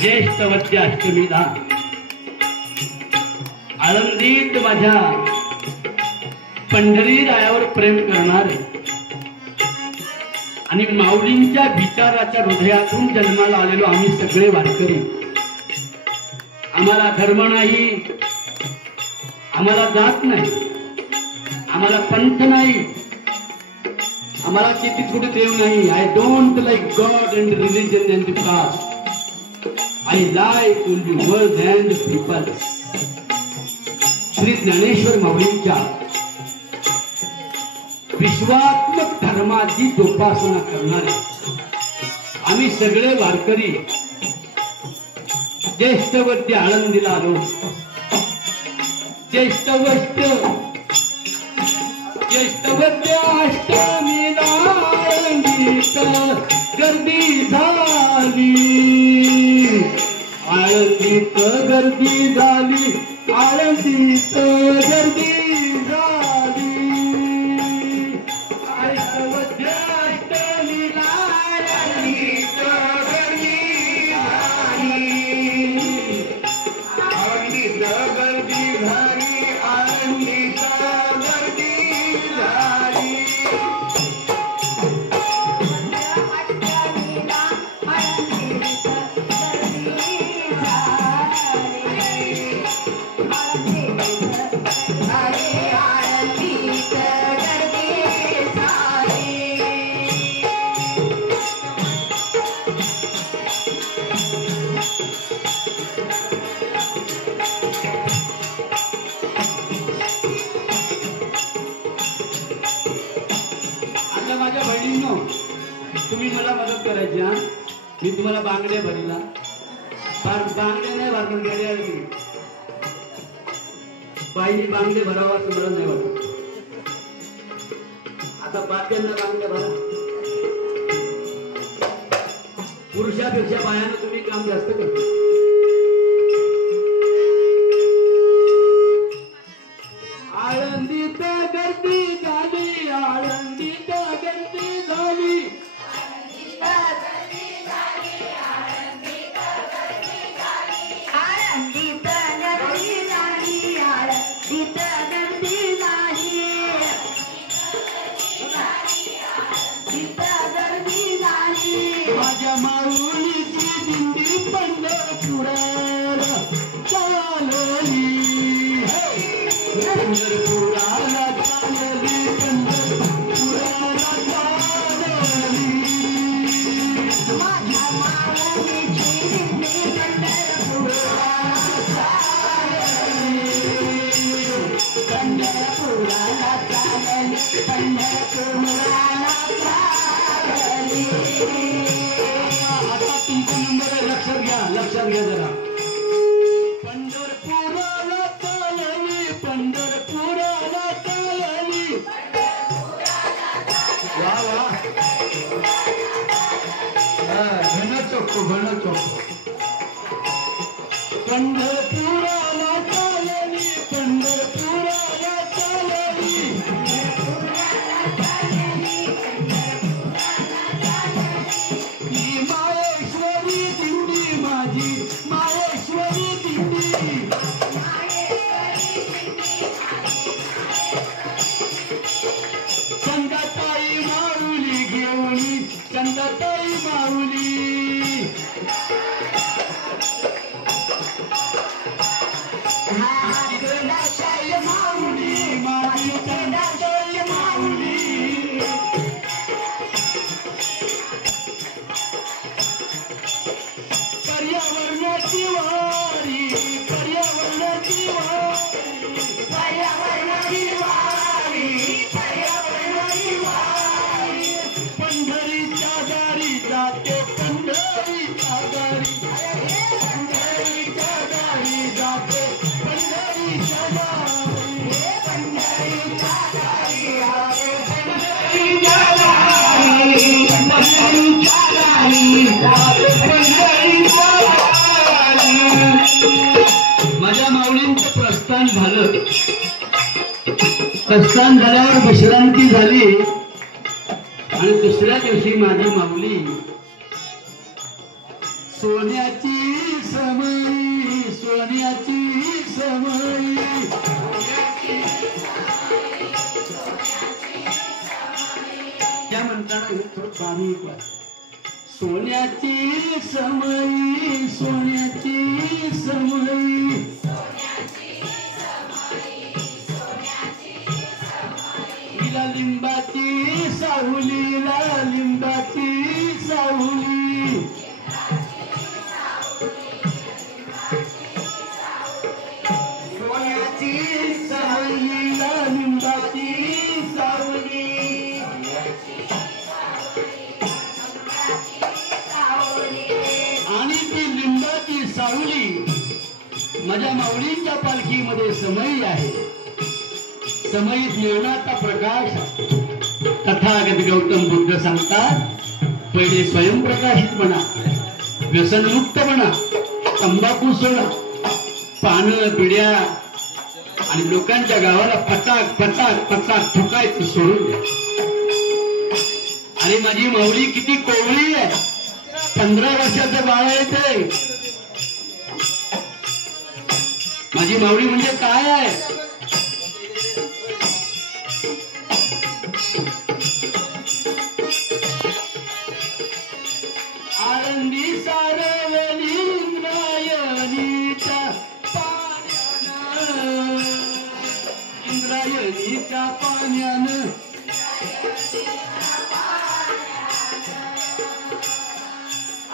ज्येष्ठवद्य अष्टमीला आळंदीत माझ्या पंढरी रायावर प्रेम करणारे आणि माऊलींच्या विचाराच्या हृदयातून जन्माला आलेलो आम्ही सगळे वारकरी. आम्हाला धर्म नाही, आम्हाला जात नाही, आम्हाला पंथ नाही, आम्हाला किती कुठे देव नाही. I don't like god and religion and the caste. I like only world and people. Shri Dnyaneshwar माऊलींच्या विश्वात्मक धर्माची जोपासना करणारे आम्ही सगळे वारकरी ज्येष्ठवद्य आळंदीला आलो. ज्येष्ठवद्य अष्टमीला आळंदीत गर्दी झाली. आळंदीत गर्दी झाली, आळंदीत गर्दी झाली. अष्टवद्य अष्टमीला आळंदीत गर्दी झाली. आळंदीत गर्दी झाली, आळंदीत गर्दी झाली. माझ्या बहिणींनो, तुम्ही मला मदत करायची. हा, मी तुम्हाला बांगड्या भरीला. बांगड्या नाही भरणार, गाडी आली बाईनी बांगडे भरावा असं मला नाही वाटत. आता बाक्यांना बांगड्या भरा. पुरुषापेक्षा बायानं तुम्ही काम जास्त करता. पंढरपुराला चालली, पंढरपुराला चालली, ही माहेश्वरी दिंडी माझी, माहेश्वरी दिंडी, चंदाताई माऊली घेऊनी, चंदाताई माऊली, पर्यावरणाची वारी, पर्यावरणाची वारी, पर्यावरणाची वारी, पंढरीच्या दारी जाते, पंढरीच्या दारी, पंढरीच्या दारी जाते, पंढरीच्या दारी, पंढरीच्या दारी जाते, पंढरीच्या दारी, पंढरीच्या दारी जाते, पंढरीच्या दारी. माझ्या माऊलींचं प्रस्थान झालं. प्रस्थान झाल्यावर विश्रांती झाली आणि दुसऱ्या दिवशी माझी माऊली सोन्याची समई, सोन्याची समई, त्या म्हणताना थोडं सोन्याची समई, सोन्याची समई, हिला लिंबाची सावली, लिंबाची सावली, सोन्याची समईला लिंबाची सावली, आणि ती लिंबाची सावली माझ्या माऊलींच्या पालखीमध्ये समई आहे. समई ज्ञानाचा प्रकाश. तथागत गौतम बुद्ध सांगतात, पहिले स्वयंप्रकाशित म्हणा, व्यसनमुक्त म्हणा, तंबाखू सोडा, पानं बिड्या आणि लोकांच्या गावाला पटाक पटाक पटाक ठोकायचं सोडून द्या. आणि माझी माऊली किती कोवळी आहे. 15 वर्षाचं बाळ आहे ते. माझी माऊली म्हणजे काय आहे. आनंदी सारवली इंद्रायणीच्या पाण्यानं, इंद्रायणीच्या पाण्यानं,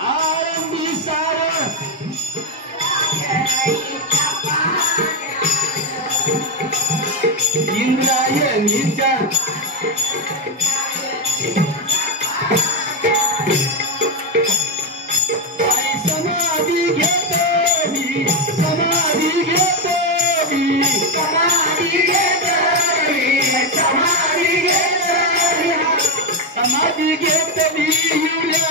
आनंदी सार इंद्रायणीच्या समाधी घेतो मी, समाधी घेतो मी, समाधी घेतो मी, समाधी घेतो मी, समाधी घेतो मी, युल्या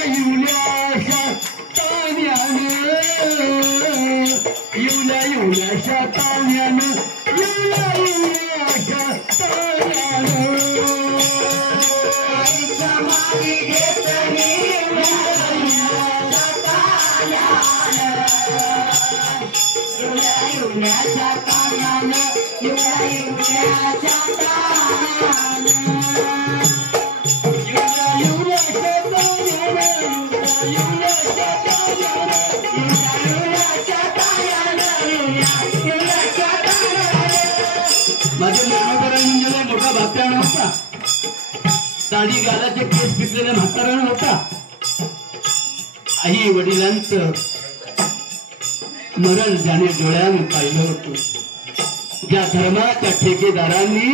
युल्याशा तान्यानं, युल्या युल्याशा तान्यानं, युल्या युल्याशा तान्यानं, समाधी घेतो मी, युल्याच्या तान्यानं, युल्या युल्याच्या तान्यानं, युल्या युल्याच्या तान्यानं, युल्या युल्याच्या तान्यानं, युल्या युल्याच्या तान्यानं. माझ्या ज्ञानोबराय म्हणजे मोठा भात्याण होता. दाढी गालाचे केस पिकलेला म्हातारण होता. आई वडिलांचं मरण ज्याने डोळ्याने पाहिलं होतं, ज्या धर्माच्या ठेकेदारांनी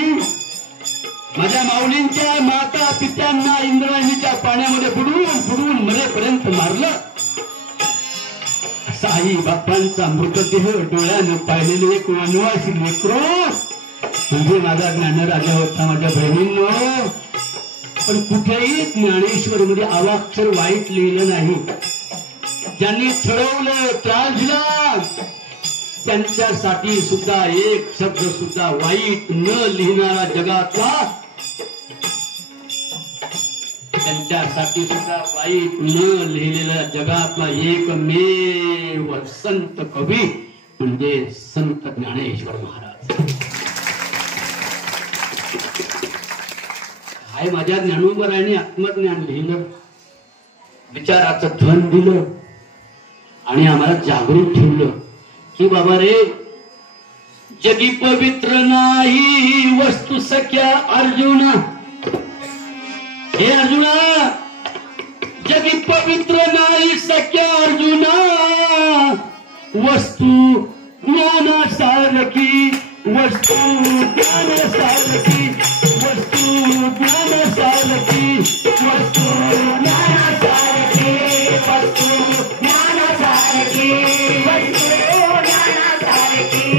माझ्या माऊलींच्या माता पित्यांना इंद्रायणीच्या पाण्यामध्ये बुडवून बुडवून मरेपर्यंत मारलं, साई बाप्पांचा मृतदेह डोळ्यानं पाहिलेले एक वनवासी लेकरू म्हणजे माझा ज्ञानराजा होता. माझ्या बहिणींनो, पण कुठेही ज्ञानेश्वर मध्ये अवाक्षर वाईट लिहिलं नाही. ज्यांनी ठरवलं, त्रास दिला, त्यांच्यासाठी सुद्धा एक शब्द सुद्धा वाईट न लिहिणारा जगातला, त्यांच्यासाठी सुद्धा वाईट न लिहिलेला जगातला एकमेव संत कवी म्हणजे संत ज्ञानेश्वर महाराज. काय माझ्या ज्ञानोबराने आत्मज्ञान लिहिलं, विचाराचं धन दिलं आणि आम्हाला जागृत ठेवलं की बाबा रे, जगी पवित्र नाही वस्तू सख्या अर्जुना. हे अर्जुना, जगी पवित्र नाही सख्या अर्जुना, वस्तू ज्ञानासारखी, वस्तू ज्ञानासारखी, वस्तू ज्ञानासारखी, वस्तू ज्ञानासारखी, वस्तू ज्ञानासारखी, वस्तू ज्ञानासारखी.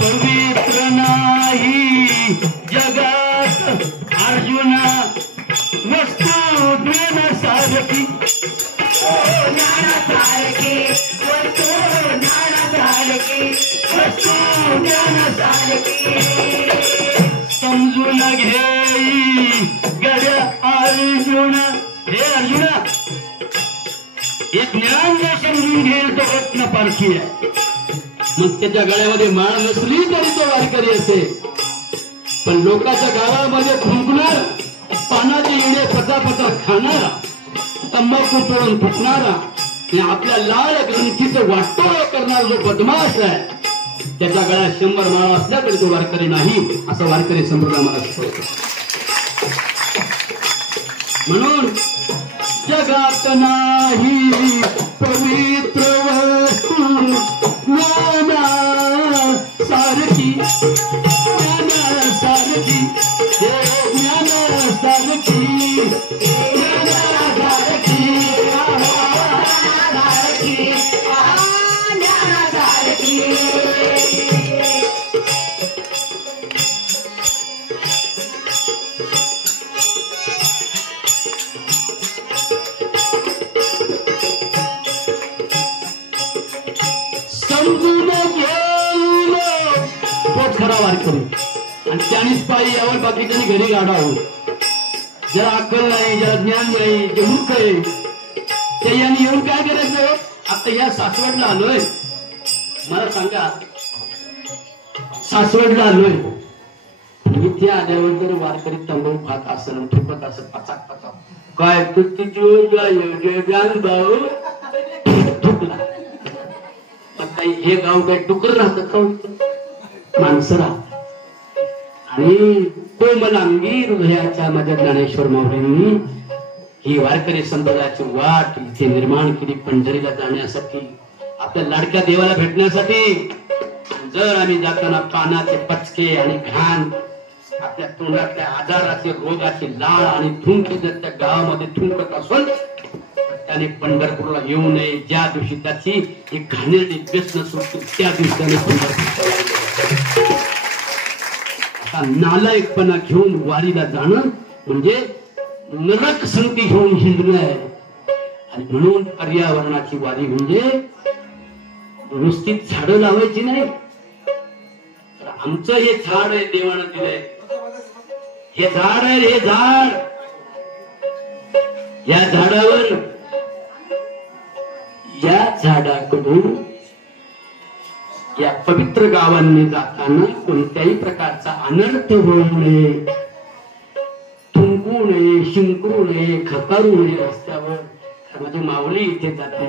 पवित्र नाही जगात अर्जुना, वस्तू ज्ञानासारखी, ज्ञानासारखी, वस्तू ज्ञानासारखी, वस्तू ज्ञानासारखी. समजून घे गड्या अर्जुना. हे अर्जुना, हे ज्ञान न समजून घेईल तो रत्न पारखी आहे. मग त्याच्या गळ्यामध्ये माळ नसली तरी तो वारकरी असेल, पण लोकांच्या गावामध्ये थुंकणार, पानाचे येणे पचापचा खाणारा, तंबाखू तोडून फुटणारा आणि आपल्या लाल ग्रंथीचं वाटोळं करणारा जो बदमाश आहे, त्याच्या गळ्यात 100 माळा असल्या तरी तो वारकरी नाही, असं वारकरी संप्रदाय मला शिकवतो. म्हणून जगात नाही पवित्र वस्तू ज्ञानासारखी, ज्ञानासारखी, ज्ञानासारखी, ज्ञानासारखी, समजून घेऊन तोच खरा वारकरी. आणि त्यानेच पायी यावर बाकीच्यानी घरी गाडावं. ज्याला अक्कल नाही, ज्याला ज्ञान नाही, जे मूर्ख आहे, ते यांनी येऊन काय करायचं. आता या सासवडला आलोय, मला सांगा, सासवडला आलोय, इथे आल्यावर जर वारकरी तंबाखू खात असेल, थुकत असेल, पचाक पचाक, काय ज्ञान भाऊ थुकला. काही हे गाव काय टुकर राहतं का? माणसं राहतात. आणि कोमलांगी हृदयाच्या माझ्या ज्ञानेश्वर माऊलींनी ही वारकरी संप्रदायाची वाट इथे निर्माण केली, पंढरीला जाण्यासाठी, आपल्या लाडक्या देवाला भेटण्यासाठी. जर आम्ही जाताना पानाचे पचके आणि घाण, आपल्या तोंडातल्या आजाराचे, रोगाची लाळ आणि थुंक जर त्या गावामध्ये थुंकत असेल, त्याने पंढरपूरला येऊ नये. ज्या दिवशी त्याची एक घाणेरडी व्यसन सुटते त्या दिवशी त्याने पंढरपूर. आता नालायकपणा घेऊन वारीला जाणं म्हणजे नरक संगती घेऊन हिंडणं आहे. आणि म्हणून पर्यावरणाची वारी म्हणजे नुसतीच झाडं लावायची नाही. आमचं हे झाड आहे, देवानं दिलंय, हे झाड आहे, हे झाड, या झाडावर, या झाडाकडून या पवित्र गावांनी जाताना कोणत्याही प्रकारचा अनर्थ होऊ नये, थुंकू नये, शिंकू नये, खतारू नये रस्त्यावर. माझी माऊली इथे जाते,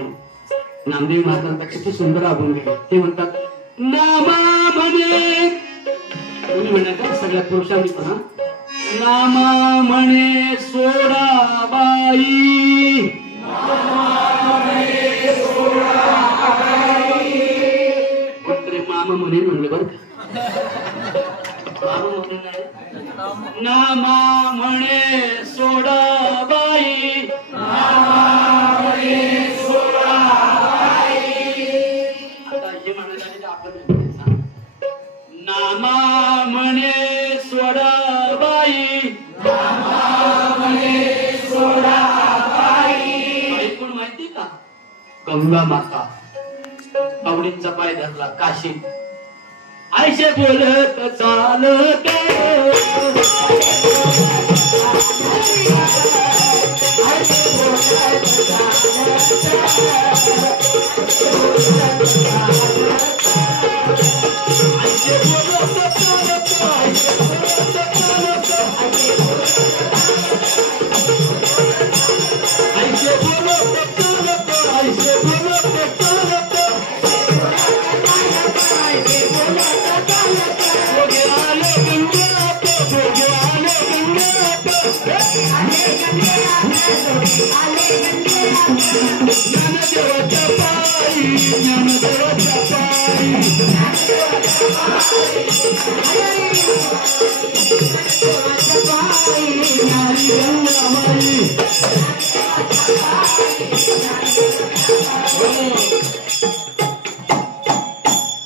नामदेव महाराजांचा किती सुंदर अभंग आहे. ते म्हणतात, नामा म्हणे, कोणी म्हणायचं सगळ्या पुरुषांनी पण, नामा म्हणे सोडाबाई, मामा म्हणे म्हणले बर का, नामा म्हणे सोडाबाई, आता हे म्हणायचं आपण नामा म्हणे सोडाबाई, ऐकून माहिती का, गंगा माता माऊलींचा पाय धरला काशी आयशे बोलत चालत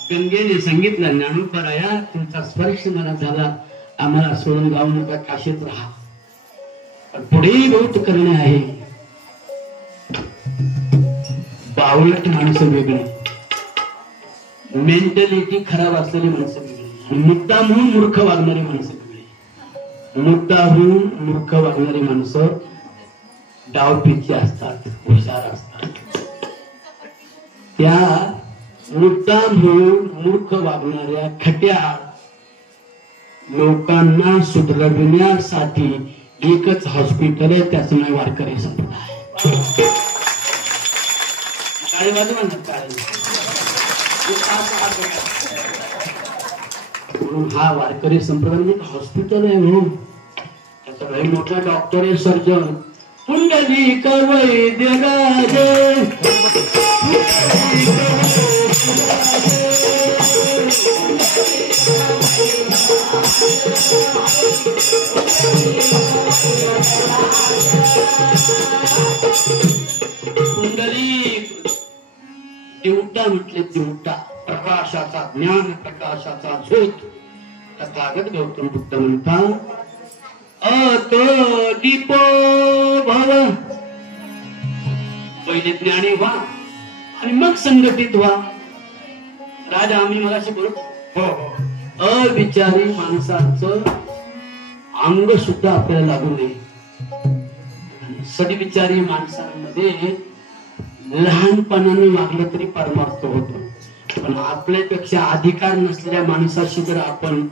गंगेने सांगितलं ज्ञानोबराया तुमचा स्पर्श मला झाला आम्हाला सोडून जाऊ नका काशीत राहा पण पुढे बहुत करणे आहे बावलट माणसं वेगळी मेंटॅलिटी खराब असलेली माणसं वेगळी मुद्दामहून मूर्ख वागणारी माणसं वेगळी मुद्दामहून मूर्ख वागणारी माणसं डावपेची असतात हुशार असतात त्या मुद्दामहून मूर्ख वागणाऱ्या खट्या लोकांना सुधरविण्यासाठी एकच हॉस्पिटल आहे त्याचं नाव वारकरी संप्रदाय म्हणून हा वारकरी संप्रदाय हॉस्पिटल आहे म्हणून त्याचा काही मोठा डॉक्टर आहे सर्जन पुंडलिक वैद्यराज पुंडलिक दिवटा म्हटले दिवटा प्रकाशाचा ज्ञान प्रकाशाचा झोत तथागत गौतम बुद्ध म्हणतात अतो दीपो भव पहिले ज्ञानी व्हा आणि मग संघटित व्हा राजा आम्ही मगाशी बोलतो अविचारी माणसाचं अंग सुद्धा आपल्याला लागू नये सदविचारी माणसांमध्ये लहानपणाने वागलं तरी परमार्थ होतो पण आपल्यापेक्षा अधिकार नसलेल्या माणसाशी जर आपण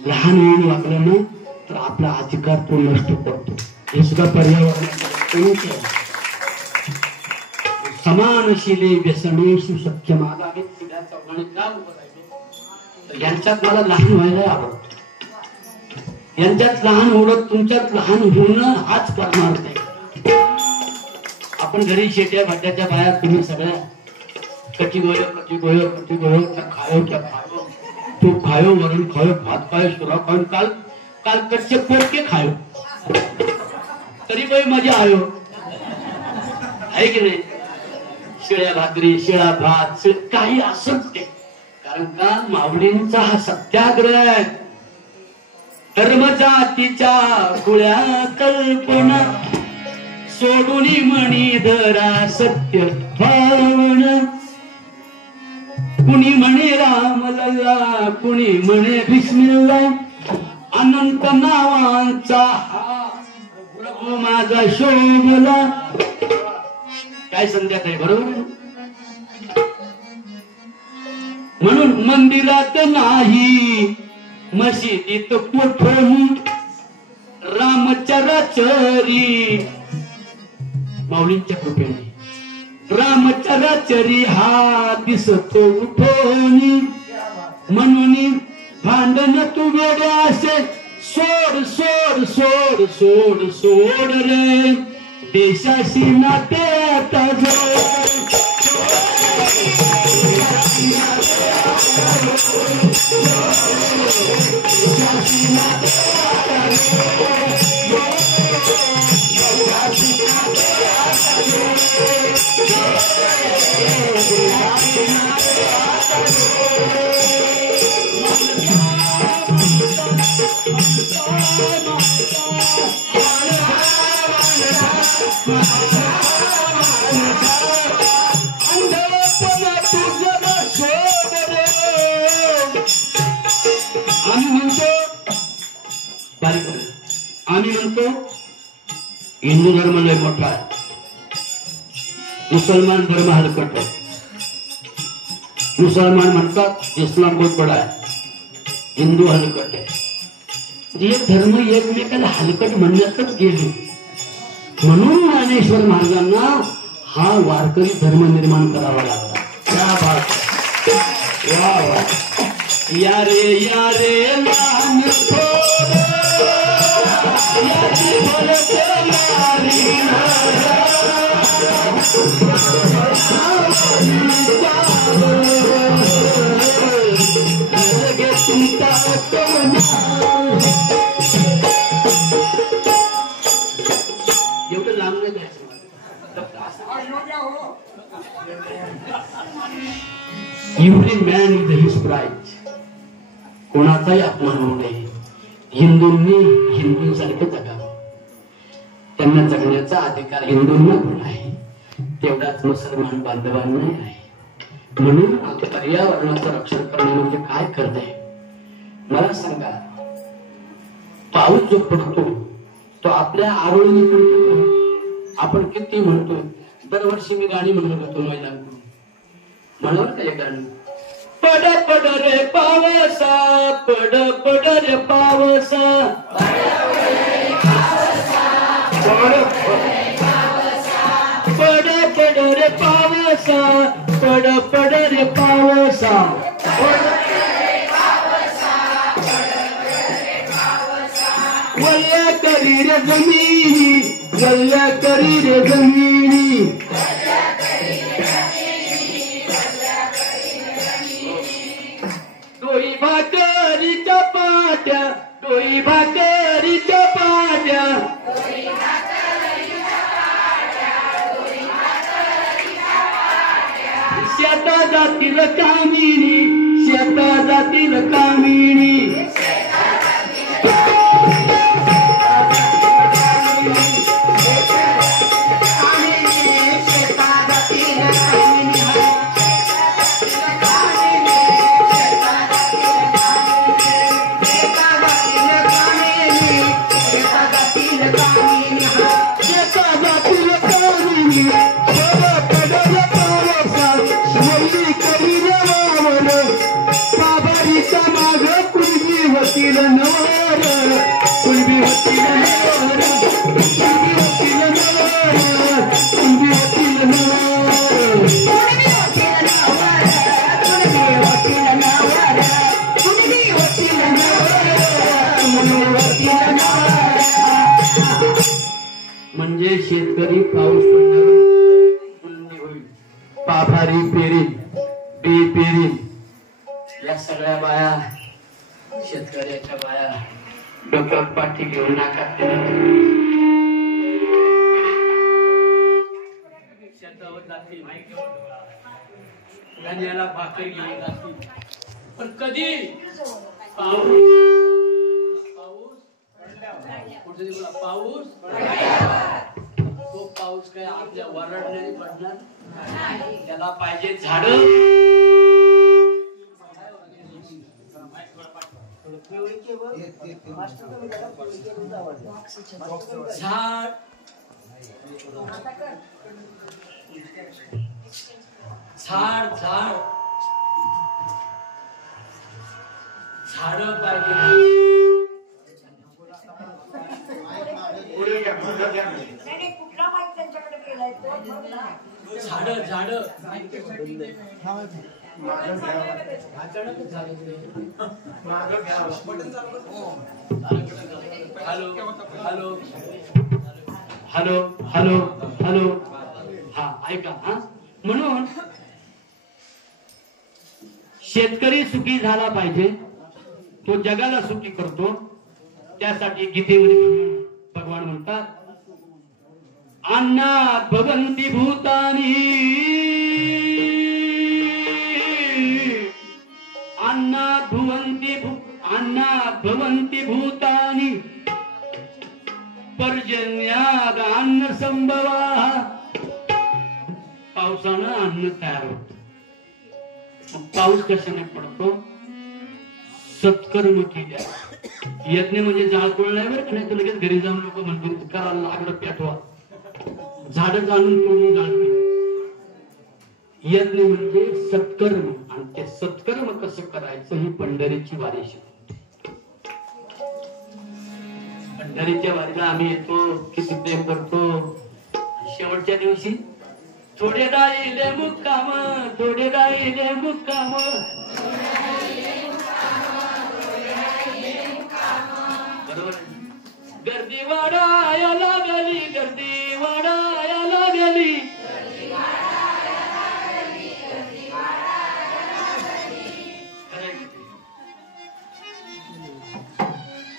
लहान होऊन वागलं ना तर आपला अधिकार तो नष्ट करतो हे सुद्धा पर्यावरणाचे समानशीले व्यसनेषु सख्य मागावे तिला चौघाने का उभं राहिलो तर यांच्यात मला लहान व्हायला आवडतं यांच्यात लहान होणं तुमच्यात लहान होणं हाच परमार्थ आहे आपण घरी शेट्या भाट्याच्या बाहेर तुम्ही सगळ्या कटी गोयो त्या खायो तू खायो वरण खायो भात खायो सुरा खायो काल कच्चे पोटके खायो तरी काही मजा आयो आहे की नाही शिळ्या भाकरी शिळा भात काही असंच ते कारण का माऊलींचा हा सत्याग्रह आहे धर्मजातीच्या कुळ्या कल्पना सोडून म्हणी धरा सत्य भावना कुणी म्हणे राम लल्ला कुणी म्हणे बिस्मिल्ला अनंत नावांचा हा प्रभू माझा शोभला काय संध्यात आहे बरोबर म्हणून मंदिरात नाही मशिदीत कुठून रामचराचरी माऊलींच्या कृपेने रामचराचरी हा दिसतो उठोनी म्हणून भांडण तू वेड्या असे सोड सोड सोड सोड सोड रे देशाशी नाते आता म्हणतो हिंदू धर्म लय मोठा आहे, मुसलमान धर्म हलकट आहे. मुसलमान म्हणतात इस्लाम बहुत बडा आहे, हिंदू हलकट आहे. हे धर्म एकमेकाला हलकट म्हणण्यातच गेले. म्हणून ज्ञानेश्वर महाराजांना हा वारकरी धर्म निर्माण करावा लागला. क्या बात, या रे लहान थोर, याची बोलते मारी लगे चिंता एवढं लांब नाही जायचं. Every man with his prize. कोणाचाही अपमान होऊ नये. हिंदूंनी हिंदूंसारखं जगावं. त्यांना जगण्याचा अधिकार हिंदूंना पण आहे, तेवढाच मुसलमान बांधवांनाही आहे. म्हणून पर्यावरणाचं रक्षण करणे म्हणजे काय करणे मला सांगा. पाऊस जो पडतो तो आपल्या आरोळीने पडतो. आपण किती म्हणतो, दरवर्षी मी गाणी म्हणत होतो महिलांकडून. म्हणून काय गाणं, पड पड रे पावसा, पड पड रे पावसा, पड पड रे पावसा, पड पड रे पावसा, वल्ल्या करी रे जमिनी, वल्ल्या करी रे जमिनी, डोई भाकरीच्या पाट्या, डोई भाकरीच्या पाट्या, शेता जातील कामिनी, शेता जातील कामिनी, म्हणजे शेतकरी पाऊस पडणार होईल, पाभारी पेरील, बी पेरील. या सगळ्या बाया शेतकऱ्याच्या बाया डोक्यावर पाठी घेऊन नाकात शेतावर जातील, धान्याला भाकर घेऊन जातील. पण कधी पाऊस तो पाऊस काय आपल्या वरडण्याने पडणार, त्याला पाहिजे झाड. झाड झाड झाड पाहिजे. झाड झाड hello hello hello hello hello हा ऐका. हा म्हणून शेतकरी सुखी झाला पाहिजे, तो जगाला सुखी करतो. त्यासाठी गीतेमध्ये भगवान म्हणतात, अन्नात भवन्ति भूतानि, अन्नात भवन्ति भूतानि, पर्जन्याद अन्न संभवाः. पावसानं अन्न तयार होतं. पाऊस कशाने पडतो? सत्कर्म केल्या, यज्ञ म्हणजे जाळपोळ नाही बरं का, नाही तर लगेच घरी जाऊन लोक म्हणतील करायला लागलं पेटवा, झाडं जाणून तोडून जाळतील. यज्ञ म्हणजे सत्कर्म, आणि ते सत्कर्म कसं करायचं ही पंढरीची वारी शिकवते. पंढरीच्या वारीला आम्ही येतो, किती प्रेम करतो. शेवटच्या दिवशी थोडे राहिले मुक्काम, थोडे राहिले मुक्काम, बरोबर. गर्दी वाढाया लागली, गर्दी वाढाया लागली,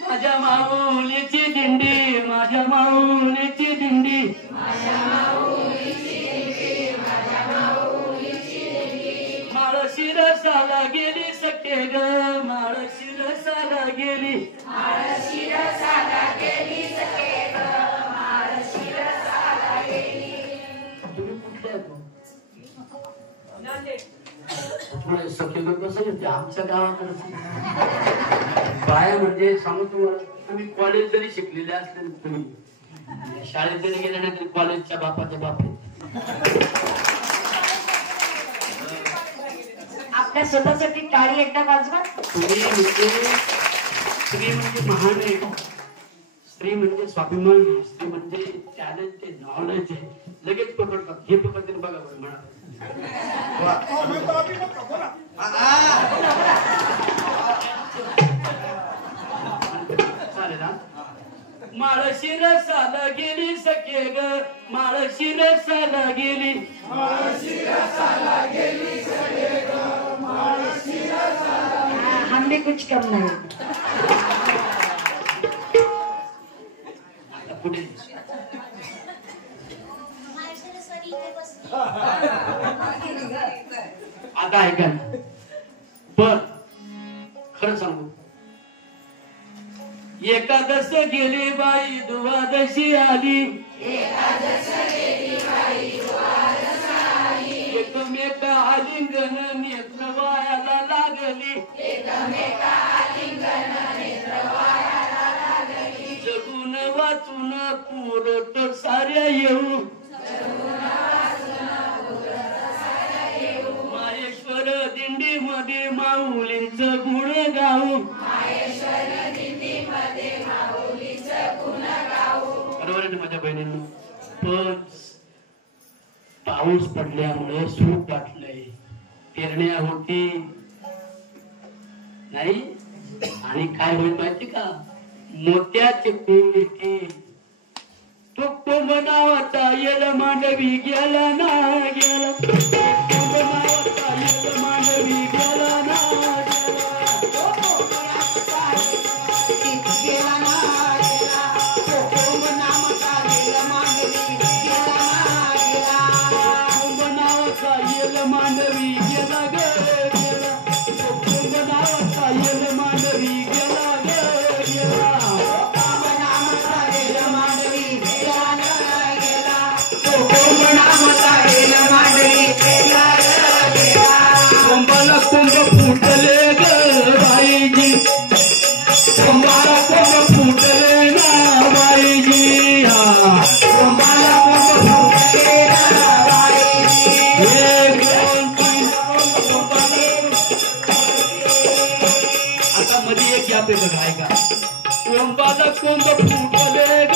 माझ्या माऊलीची दिंडी, माझ्या माऊलीची दिंडी, माळशी रसाला गेली सखे ग, माळशी रसाला गेली, तुम्ही कुठल्या सखे ग कसं येते आमच्या गावाकडे. बाया म्हणजे सांगू तुम्हाला, तुम्ही कॉलेज जरी शिकलेले असले, तुम्ही शाळेत जरी गेले नाही तरी कॉलेजच्या बापाचे बाप आपल्या स्वतःसाठी टाळी एकदा वाजवा. तुम्ही म्हणजे स्त्री म्हणजे महान आहे, स्त्री म्हणजे स्वाभिमान, स्त्री म्हणजे टॅलेंट आहे, नॉलेज आहे. लगेच पकडतात, हे पकडतील बघा बरं म्हणा. चालेल ना. माळशी रसाला गेली सखे ग, माळशी रसाला गेली, हम भी कुछ कम नहीं. पुढे आता ऐका ना. पण खरं सांगू, एकादश गेली बाई द्वादशी आली, एकमेक आलिंगन नेत्र वायाला लागली, जगून वाचून पुरत साऱ्या येऊ, माहेश्वर दिंडी मध्ये माऊलींचं गुण गाऊ, बरोबर आहे माझ्या बहिणींना. पण पाऊस पडल्यामुळे सूट वाटलंय, पेरण्या होती नाही, आणि काय होईल माहिती का, मोत्याचे कोंब येते. तो कोंब नावाचा येल मांडवी गेला ना गेला, कोंब नावाचा येल मांडवी गेला ना मांडवी गेला ग गेला, कुंभ नावाचा येल मांडवी गेला ग गेला, मांडवी गेला ग गेला, कुंभ नावाचा येल मांडवी गेला ग गेला. कुंभाला कुंभ फुटले ग बाईजी, कुंभाला कुंभ फुटले ना बाईजी, हा कुंभाला कुंभ फुटले ना बाईजी. आता मध्ये एक यापे बघा ऐका. कुंभाला कुंभ फुटले ग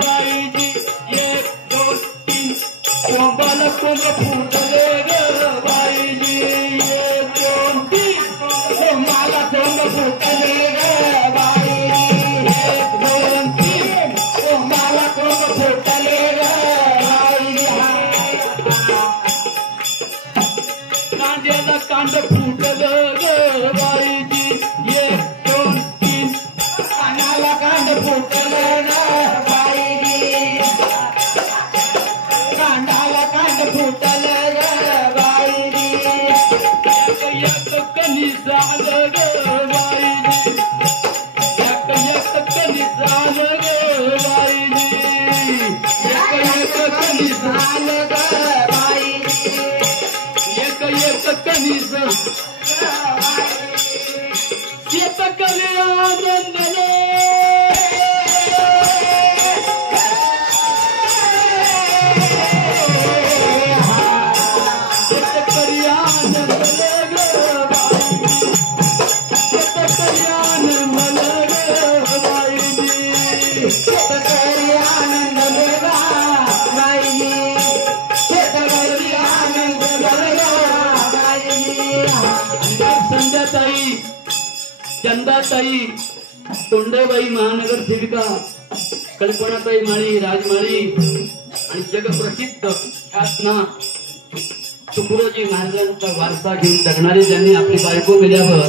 बाईजी, 1 2 3. कुंभाला कुंभ फुटले ग बाईजी, 1 2 3. कुंभाला कुंभ फुटले ग बाईजी, 1 2 3. कुंभाला कुंभ फुटले ग बाईजी. कांद्याला कांड फुटलं ग बाईजी, 1 2 3. कानाला कांड फुटलं ग बाईजी, कांडाला कांड फुटलं ग बाईजी. एक कणीस आलं ग बाईजी, एक कणीस आलं ग बाईजी, एक कणीस आलं ग बाईजी, एक कणीस शेत कल्या मंडले संध्याताई, चंदाताई, तोंडेबाई महानगर सेविका, कल्पनाताई माळी, राजमाळी आणि जगप्रसिद्ध ख्यातना तुकडोजी महाराजांचा वारसा घेऊन जगणारे, ज्यांनी आपली बायको मेल्यावर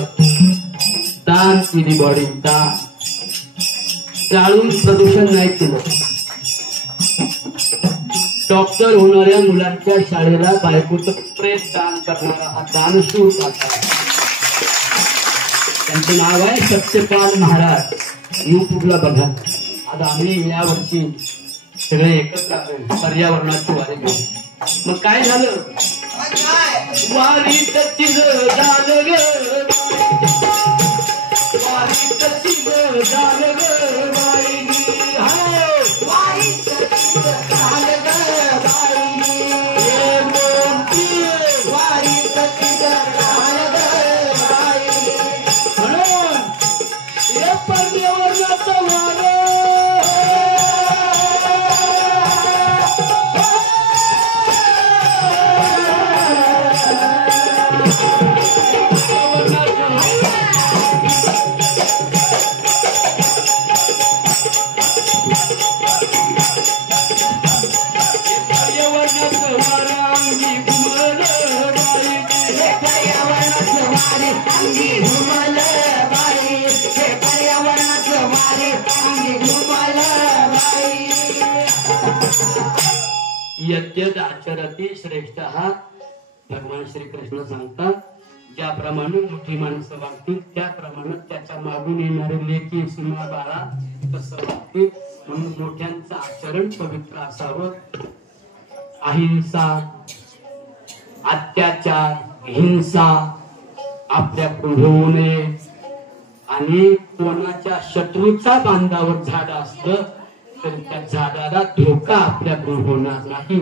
दान केली, बॉडी दान, जाळून प्रदूषण नाही केलं. डॉक्टर होणाऱ्या मुलांच्या शाळेला बायकोचं प्रेत दान करणारा हा दानशूर होता. त्यांचं नाव आहे सत्यपाल महाराज. युट्यूबला बघा. आता आम्ही या वर्षी सगळे एकत्र आलो पर्यावरणाची वारी घेऊन. मग काय झालं? वारी तशीच झालं ग, वारी तशीच झालं ग बाई, वारी तशीच झालं ग बाई, वारी तशीच झालं ग बाई. म्हणून हे पर्यावरणाचं वारं यद्यद आचरती श्रेष्ठ हा भगवान श्रीकृष्ण सांगतात. ज्याप्रमाणे मोठी माणसं वागतील त्याप्रमाणे त्याच्या मागून येणारे लेकी सीमा बाळा तसं वागतील. म्हणून मोठ्यांचं आचरण पवित्र असावं. अहिंसा, अत्याचार, हिंसा आपल्याकडून होऊ नये. आणि कोणाच्या शत्रूचा बांधावर झाड असलं तर त्या झाडाला धोका आपल्याकडून होणार नाही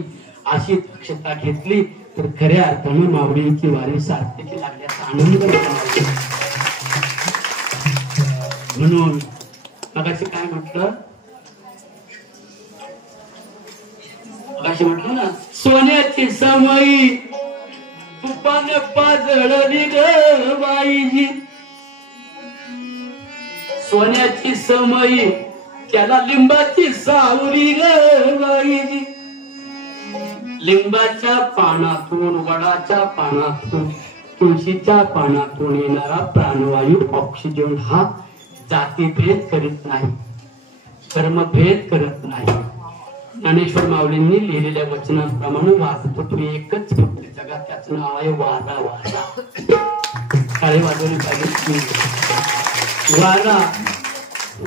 अशी दक्षता घेतली तर खऱ्या अर्थानं माऊलींची वारी सार्थकी लागल्याचा आनंद होणार. म्हणून मगाशी काय म्हटलं? मगाशी म्हटलं ना, सोन्याची समई तुपाने पाजळली ग बाईजी, सोन्याची समई त्याला लिंबाची सावली ग बाईजी. लिंबाच्या पानातून, वडाच्या पानातून, तुळशीच्या पानातून येणारा प्राणवायू ऑक्सिजन हा जातीभेद करीत नाही, कर्मभेद करत नाही. ज्ञानेश्वर माऊलींनी लिहिलेल्या वचनाप्रमाणे वाजतो तो एकच फक्त जगात, त्याचं नाव आहे वारा. वारा काळे वाजवणे पाहिजे. वारा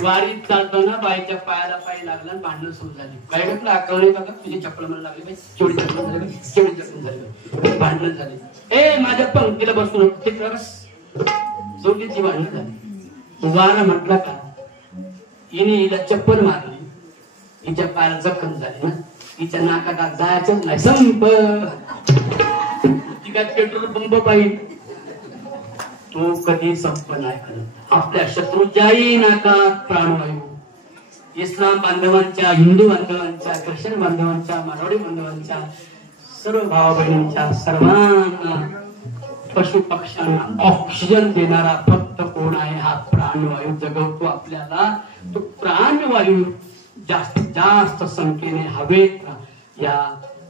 वारीत चालताना बाईच्या पायाला पाय लागला, भांडणं सुरू झाली. बाईकडे आकवणे का तुझी चप्पल मला लागली बाई, चोरी चप्पल झाली, चोरी चप्पल झाली, भांडणं झाली. ए माझ्या पंक्तीला बसून जोडीची भांडणं झाली. वारा म्हटला का हिने हिला चप्पल मारली, हिच्या पायाला जखम झाली ना, हिच्या नाकात जायचंच नाही, संप. ती काय पेट्रोल पंप पाहिजे, तो कधी संप नाही करत. आपल्या शत्रूच्याही नाकात प्राणवायू. इस्लाम बांधवांच्या, हिंदू बांधवांच्या, ख्रिश्चन बांधवांच्या, मराठी बांधवांच्या, सर्व भाव बहिणींच्या सर्वांना, पशु पक्ष्यांना ऑक्सिजन देणारा फक्त कोण आहे? हा प्राणवायू जगवतो आपल्याला. तो प्राणवायू जास्तीत जास्त संख्येने हवेत या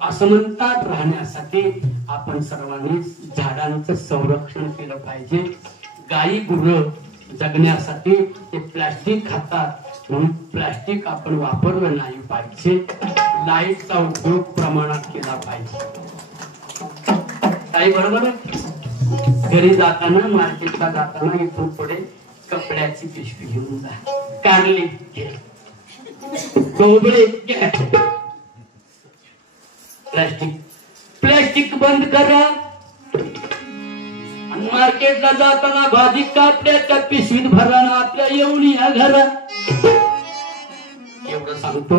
असमंतात राहण्यासाठी आपण सर्वांनी झाडांचं संरक्षण केलं पाहिजे. गायी गुरं जगण्यासाठी ते प्लास्टिक खातात म्हणून प्लास्टिक आपण वापरलं नाही पाहिजे. लाईटचा उपयोग प्रमाणात केला पाहिजे. काही बरोबर आहे? घरी जाताना, मार्केटला जाताना इथून पुढे कपड्याची पिशवी घेऊन जा. कारली प्लास्टिक बंद करा. आणि मार्केटला जाताना भाजी कापड्याच्या पिशवीत भरा ना आपल्या येऊन या घरात. एवढं सांगतो.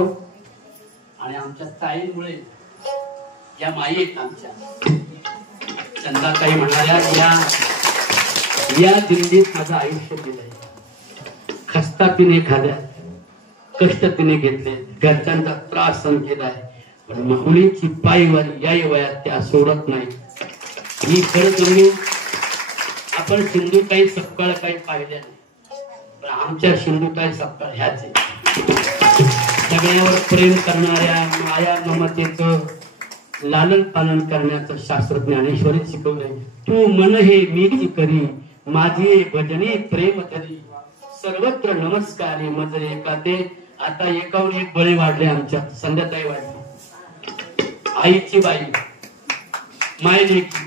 आणि आमच्या ताईमुळे या माई आहेत आमच्या चंदाताई म्हणाल्या, या दिल्लीत माझं आयुष्य दिलंय. खस्ता तिने खाल्ल्या, कष्ट तिने घेतले, घरच्यांचा त्रास सहन केलाय, पण माऊलीची पायवारी या वयात त्या सोडत नाही. ही खरंच आपण सिंधुताई सपकाळ काही पाहिल्या नाही, पण आमच्या सिंधुताई सपकाळ ह्याच आहे. सगळ्यावर प्रेम करणाऱ्या, माया ममतेचं लालन पालन करण्याचं शास्त्र ज्ञानेश्वरी शिकवलंय. तू मन हे मीच करी, माझी भजनी प्रेम करी, सर्वत्र नमस्कारी मज एका ते. आता एकाहून एक बळी वाढले आमच्यात. संध्याताई वाढली, आईची बाई, मायलेकी,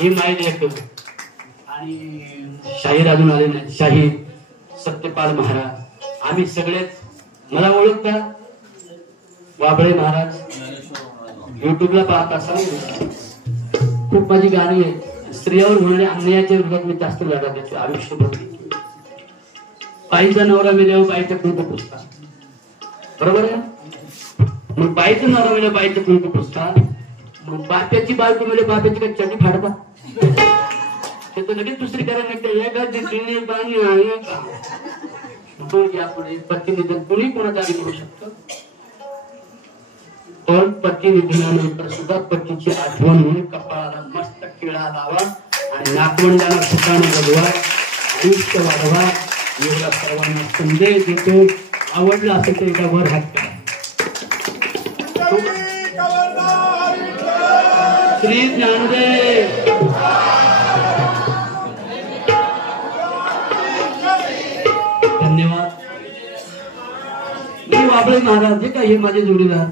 ही मायलेक, आणि शाहीर अजून आले नाही, शाहीर सत्यपाल महाराज. आम्ही सगळेच, मला ओळखता वाबळे महाराज, युट्यूबला पाहत असाल. खूप माझी गाणी आहेत. स्त्रियावर होणाऱ्या अन्यायाच्या विरोधात मी जास्त लढा देतो आयुष्यभर. बाईचा नवरा मेल्यावर बाईचं कुंकू पुसतात, बरोबर आहे. मग बाईचा नवरा मेल्या बाईचं कुंकू पुसतात. मग बाप्याची बायको मेले बाप्याची काही चटी फाडतात. ते तर लगेच दुसरी करायला पुढे पती निधन कोणी कोणाचा आधी करू शकतं. पण पती निधनानंतर सुद्धा पतीची आठवण म्हणून कपाळाला मस्त टिळा लावा आणि नातवंडाला ठिकाणी बघवा, आयुष्य वाढवा, एवढा सर्वांना संदेश देतो. आवडला असेल तर एका वर हात करा. श्री ज्ञानदेव. धन्यवाद. मी वाबळे महाराज जे काय हे माझे जोडीदार.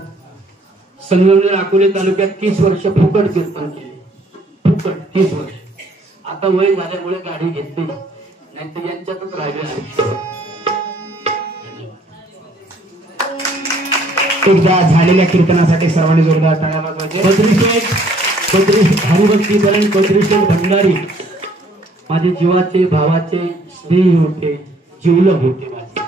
संगमनेर अकोले तालुक्यात 30 वर्ष फुकट कीर्तन केले, फुकट 30 वर्ष. आता वय झाल्यामुळे गाडी घेतली, नाही तर यांच्यातच राहिले. एकदा झालेल्या कीर्तनासाठी सर्वांनी जोरदार टाळ्या वाजवायचे. बद्रीशेठ हरिभक्ती बरण बद्रीशेठ भंडारी माझे जीवाचे भावाचे स्नेही होते, जिवलग होते माझे.